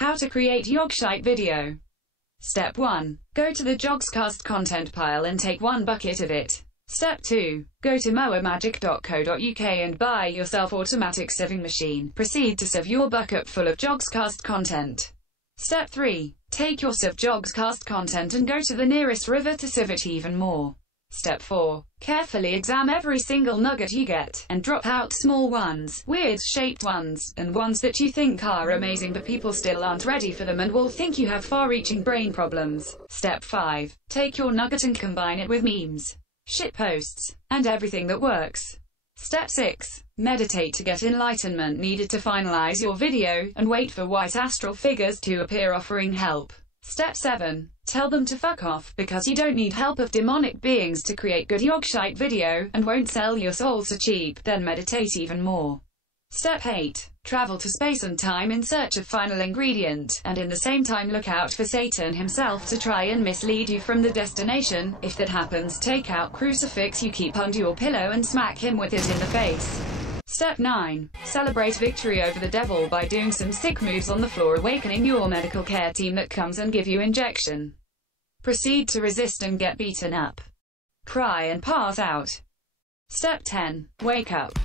How to create Yogshite video. Step 1. Go to the Yogscast content pile and take one bucket of it. Step 2. Go to mowermagic.co.uk and buy yourself automatic sieving machine. Proceed to sieve your bucket full of Yogscast content. Step 3. Take your sieved Yogscast content and go to the nearest river to sieve it even more. Step 4. Carefully examine every single nugget you get, and drop out small ones, weird-shaped ones, and ones that you think are amazing but people still aren't ready for them and will think you have far-reaching brain problems. Step 5. Take your nugget and combine it with memes, shitposts, and everything that works. Step 6. Meditate to get enlightenment needed to finalize your video, and wait for white astral figures to appear offering help. Step 7. Tell them to fuck off, because you don't need help of demonic beings to create good Yogshite video, and won't sell your soul so cheap, then meditate even more. Step 8. Travel to space and time in search of final ingredient, and in the same time look out for Satan himself to try and mislead you from the destination. If that happens, take out crucifix you keep under your pillow and smack him with it in the face. Step 9. Celebrate victory over the devil by doing some sick moves on the floor, awakening your medical care team that comes and give you injection. Proceed to resist and get beaten up. Cry and pass out. Step 10. Wake up.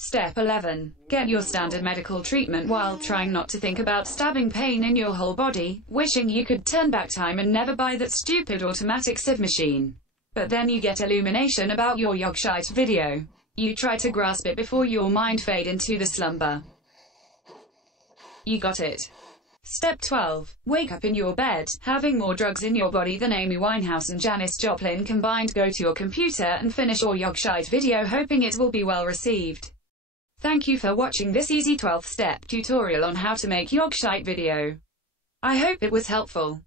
Step 11. Get your standard medical treatment while trying not to think about stabbing pain in your whole body, wishing you could turn back time and never buy that stupid automatic sieve machine. But then you get illumination about your Yogshite video. You try to grasp it before your mind fade into the slumber. You got it. Step 12. Wake up in your bed, having more drugs in your body than Amy Winehouse and Janis Joplin combined. Go to your computer and finish your Yogshite video, hoping it will be well received. Thank you for watching this easy 12-step tutorial on how to make Yogshite video. I hope it was helpful.